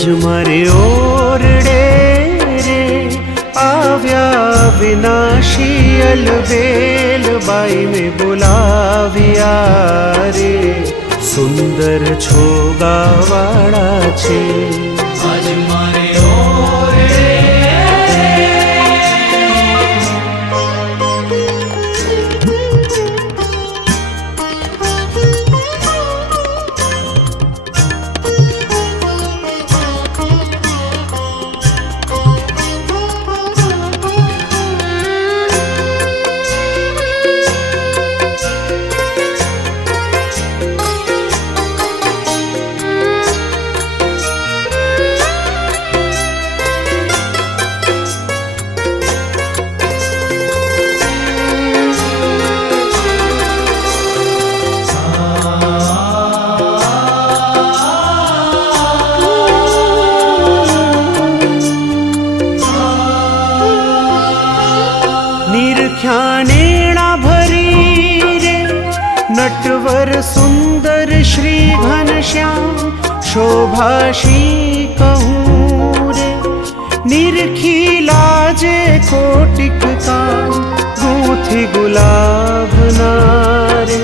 આજ મારે ઓરડે રે આવ્યા વિનાશી અલબેલ બાઈ મેં બોલાવ્યા રે સુંદર છોગાવાળા છે આજ મારે નિરખ્યાનેણા ભરી રે નટવર સુંદર શ્રી ઘનશ્યામ શોભાશી કહું રે નિરખી લાજે કોટિક કામ ગૂંથી ગુલાબના રે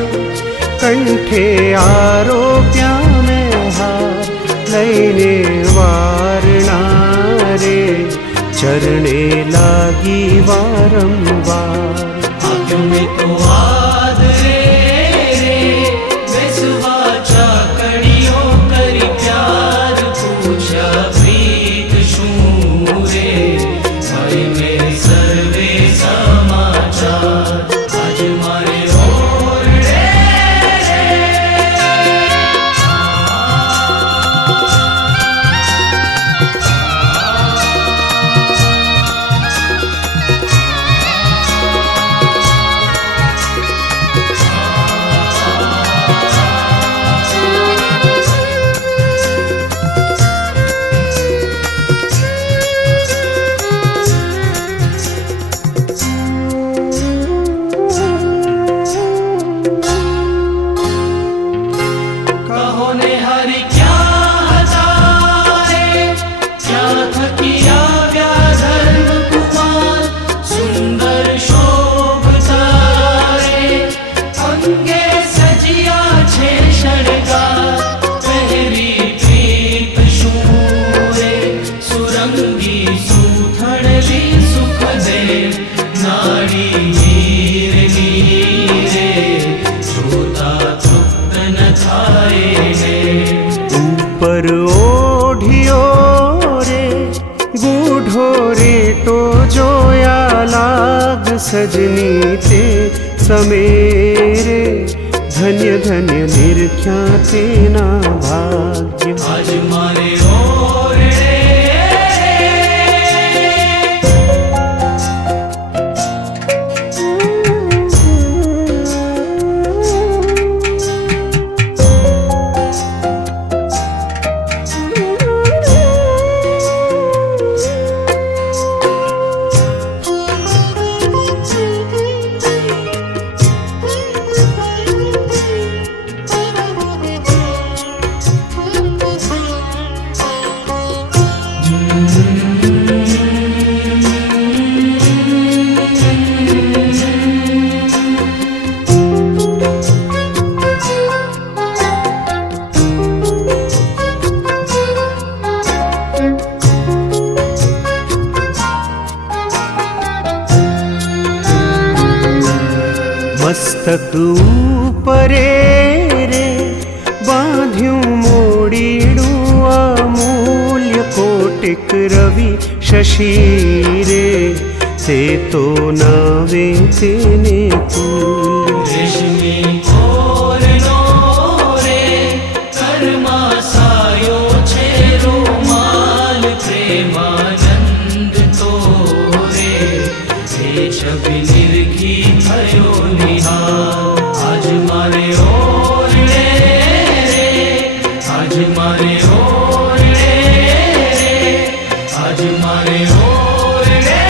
કંઠે આરોપ્યા મેં હાર લઈને વારણા રે ચરણે લાગી વારંવાર આપ્યો મેં તો આદરે રે બેસવા ચાકડીઓ કરી પ્યાર પૂછ્યા પ્રીત શું રે ભાઈ મેં સર્વે સમાચાર આજ મારે ઉપર ઓઢિયો રે ગૂઢો રેટો જોયા લાગ સજની તે સમેરે ધન્ય ધન્ય નિરખ્યા તેના ભાગ્ય આજ મારે મસ્તક ઉપરે રે બાંધ્યું મોડીડું અમૂલ્ય કોટિક રવિ શશી રે તે તો નાવે તેને કુલ રેશમી ઓરનો રે કર્મા સાયો છે રૂમાલ પ્રેમાનંદ તો રે એ છબી નિરખી થયો નિહાર આજ મારે ઓરડે રે આજ મારે ઓરડે રે આજ મારે ઓરડે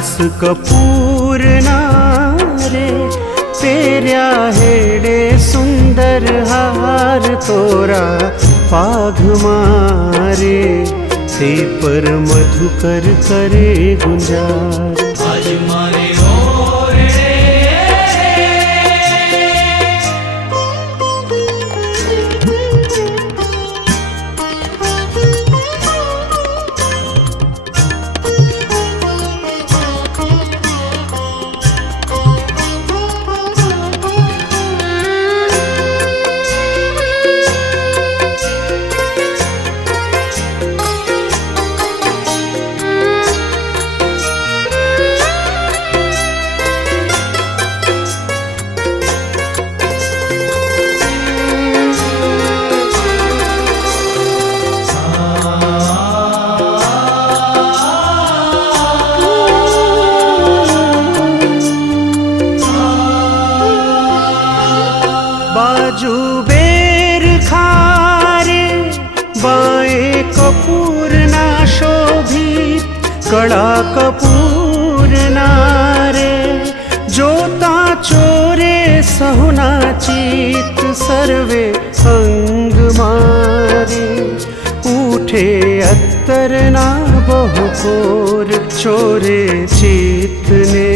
खास कपूर नारे पेर्या हेडे सुंदर हार तोरा पाघ मारे ते पर मधुकर करे गुंजार आज मारे ओरडे बाजू बेर खारे बाएं कपूर ना शोभित कड़ा कपूर नारे जोता चोरे सहुना चित सर्वे अंग मारे उठे अत्तर ना बहुकोर चोरे चित ने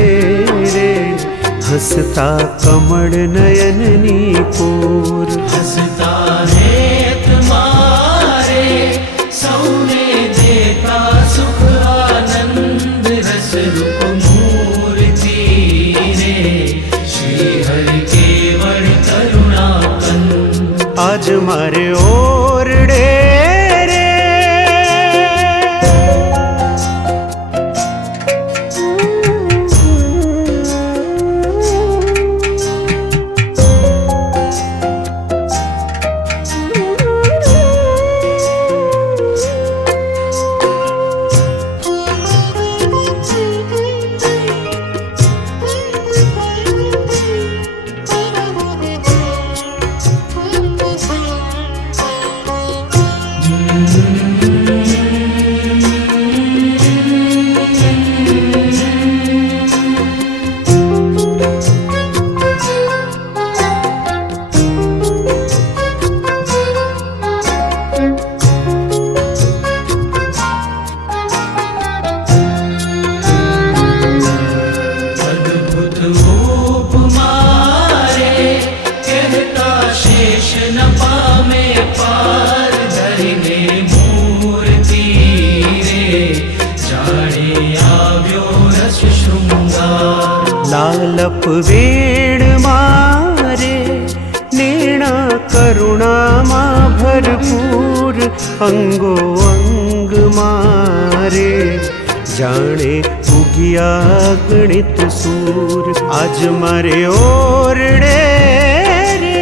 रे हसता कमल नयननी कोर हसता है तुम्हारे सौने देता सुख आनंद रस रूप मूर्ति रे श्री हरि केवल करुणा कंद आज मारे ओरडे रे अद्भुत रूप मारे कहता शेष न पामे पार धरिने मूर्ति रे जाने आव्यो रस शृंगार लालप वेण मारे नेणा करुणा मा भरपूर अंगो अंग मारे जाने उगिया गणित सूर आज मारे ओरडे रे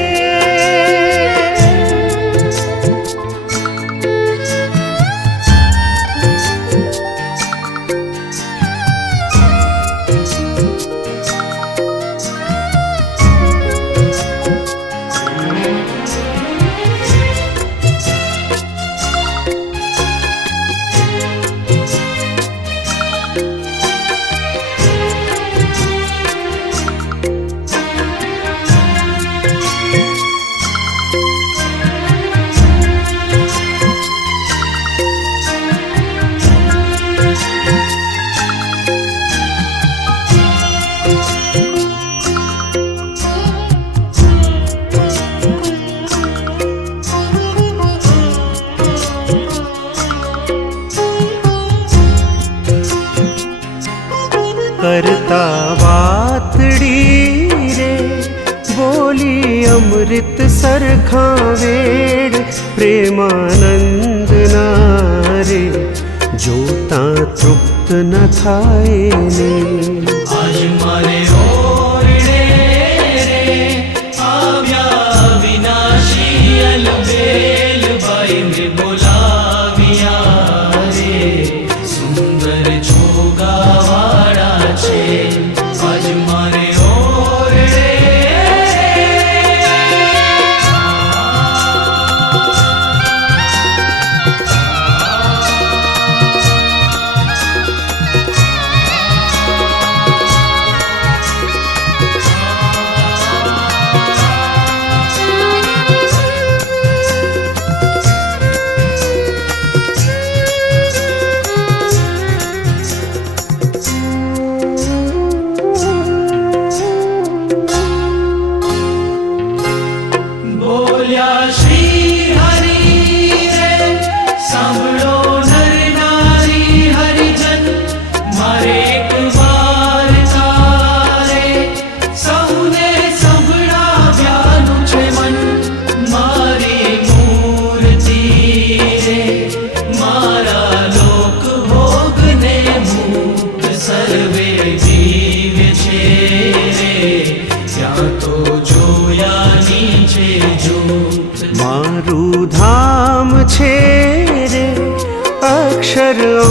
करता वातड़ी रे बोली अमृत सरखा वेड़ प्रेमानंद नारे जोता तृप्त न थाए ने आज मारे ओरडे रे आव्या विनाशी अलबेल बाई में बोलाविया रे सुंदर जोगा वाड़ा छे आज मारे ओरडे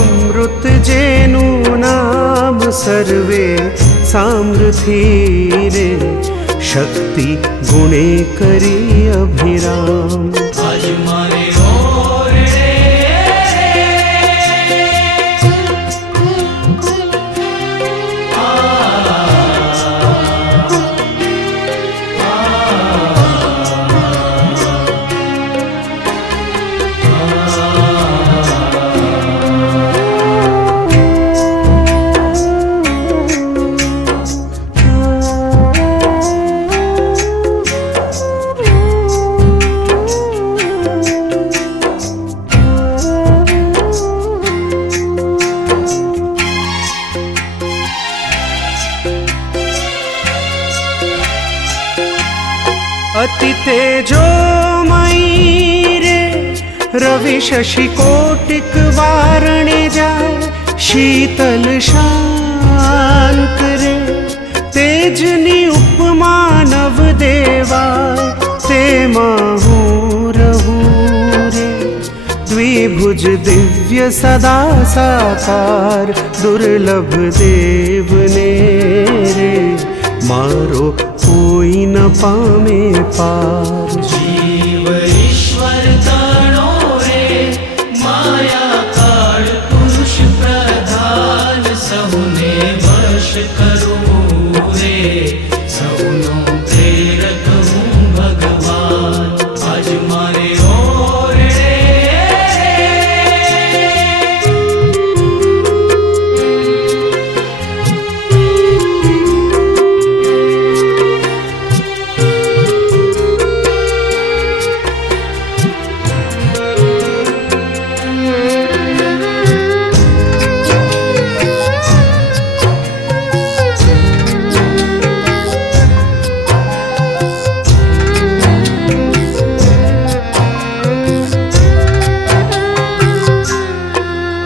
અમૃત જેનું નામ સર્વે સામ્રથી રે, શક્તિ ગુણે કરી અભિરામ. આજ મારે ઓરડે અતિ તેજોમયી રે, રવિ શશि કોટિક વારણે જાય, શીતલ શાંત રે, તેજની ઉપમા નવ દેવાય, તેમાં હું રહું રે. દ્વિભુજ દિવ્ય સદા સાકાર, દુર્લભ દેવને રે, મારો કોઈ ન પામે પાર. જીવ ઈશ્વર તણો રે, માયા કાળ પુરુષ પ્રધાન, સહુને વશ કરું રે, સહુનો પ્રેરક હું ભગવાન. આજ મારે ઓરડે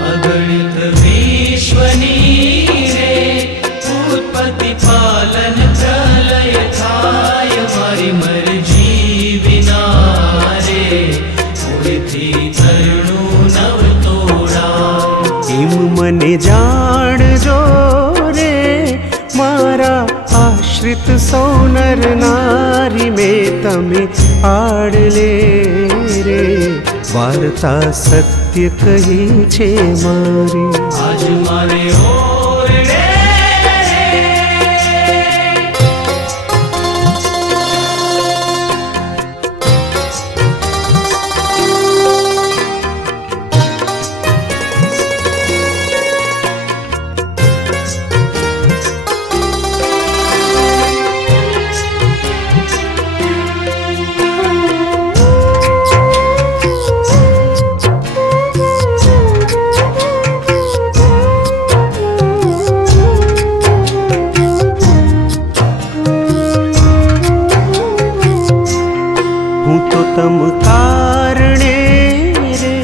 અગણિત વિશ્વની રે, ઉત્પત્તિ પાલન પ્રલય થાય, મારી મરજી વિના રે, કોઈથી તરણું નવ તોડા. એમ મને જાણજો રે, મારા આશ્રિત સૌ નર નારી, મેં તમે આડલે રે, વાર્તા સત્ય કહી છે મારી. આજ મારે ઓરડે હું તો તમ કારણે રે,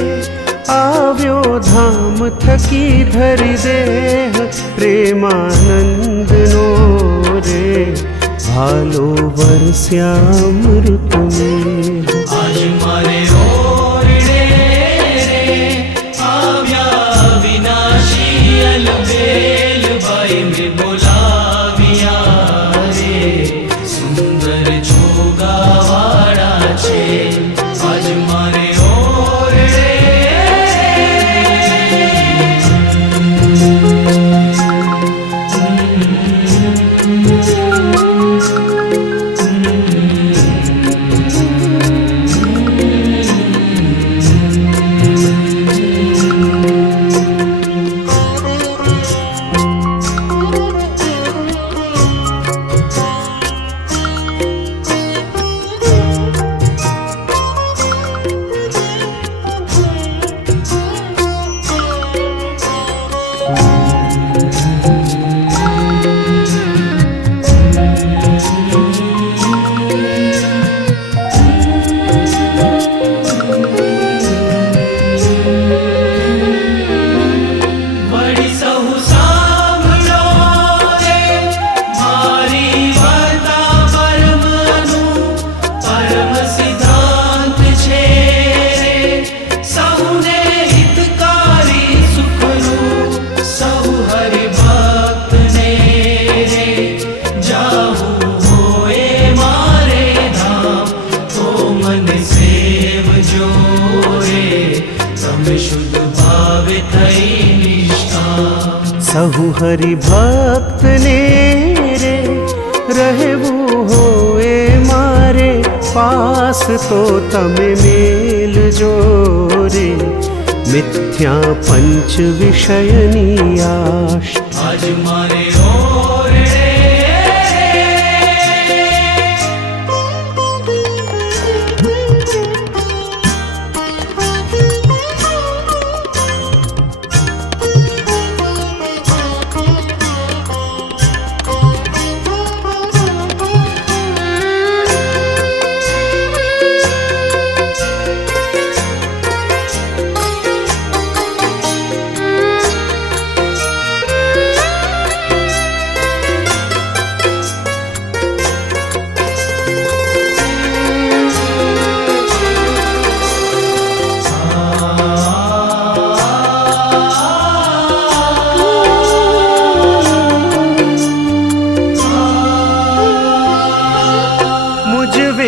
આવ્યો ધામ થકી ધરી દેહ, પ્રેમાનંદનો રે, ભાલો વરસ્યામૃત મેં. આજ મારે ઓરડે રે, આવ્યા વિનાશી અલબેલ બાઈ મેં બોલાવ્યા રે, સુંદર જોગાવાળા છે. આજ મારે ઓરડે સહુને હિતકારી સુખનું सहु हरि भक्त ने रे રહેવું હોએ મારે પાસ તો તમે મેલ જો રે મિથ્યા પંચ વિષયની આશ આજ મારે ઓરડે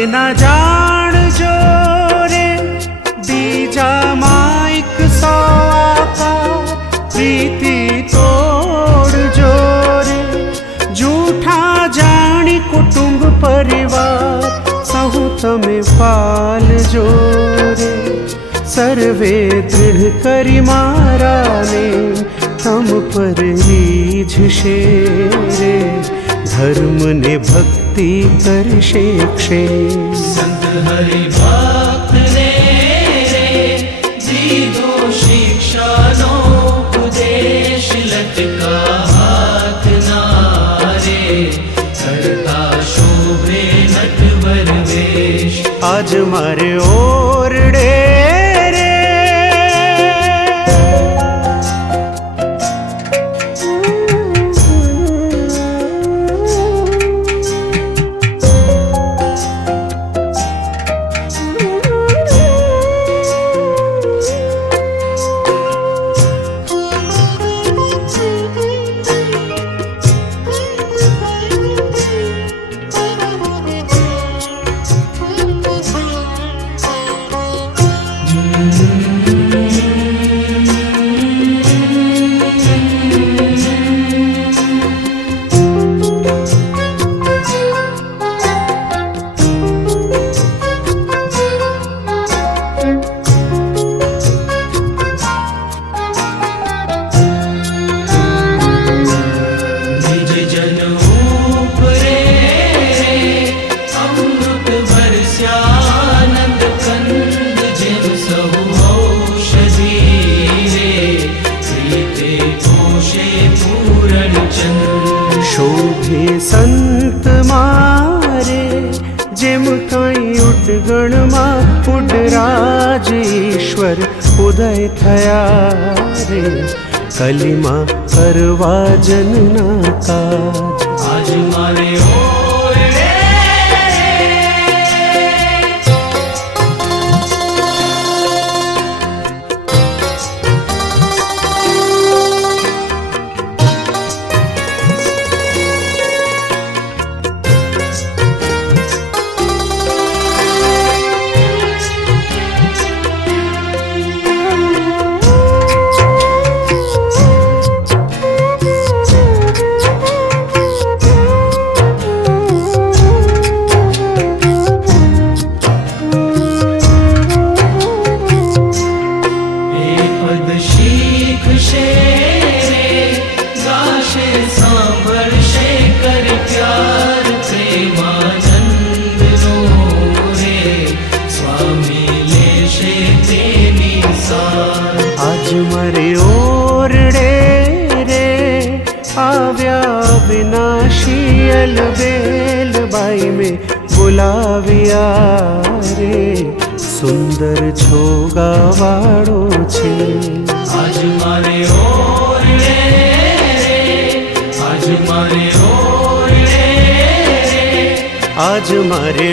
ના જાણજો રે બીજા માઈક સોઆકાર પ્રીતિ તોડજો રે જૂઠા જાણી કુટુંબ પરિવાર સહુ તમે પાલજો રે સર્વે દૃઢ કરી મારાને તમ પર રીઝશે રે ધર્મ ને ભક્તિ કરશે ક્ષેમ સંત હરિ ભક્ત ને રે દીધો શિક્ષાનો ઉપદેશ લટકા હાથ ના રે કરતા શોભે નટવર વેશ આજ મારે ઓરડે રે શોભે સંત મારે જેમ કઈ ઉડગણમાં ઉડરાજ ઈશ્વર ઉદય થયા રે કલીમાં કરવા જનના કાજ આજ મારે ઓરડે મારે ઓરડે રે આવ્યા વિનાશી અલબેલ બાઈ મેં બોલાવ્યા રે સુંદર છોગાવાળો છે આજ મારે ઓરડે આજ મારે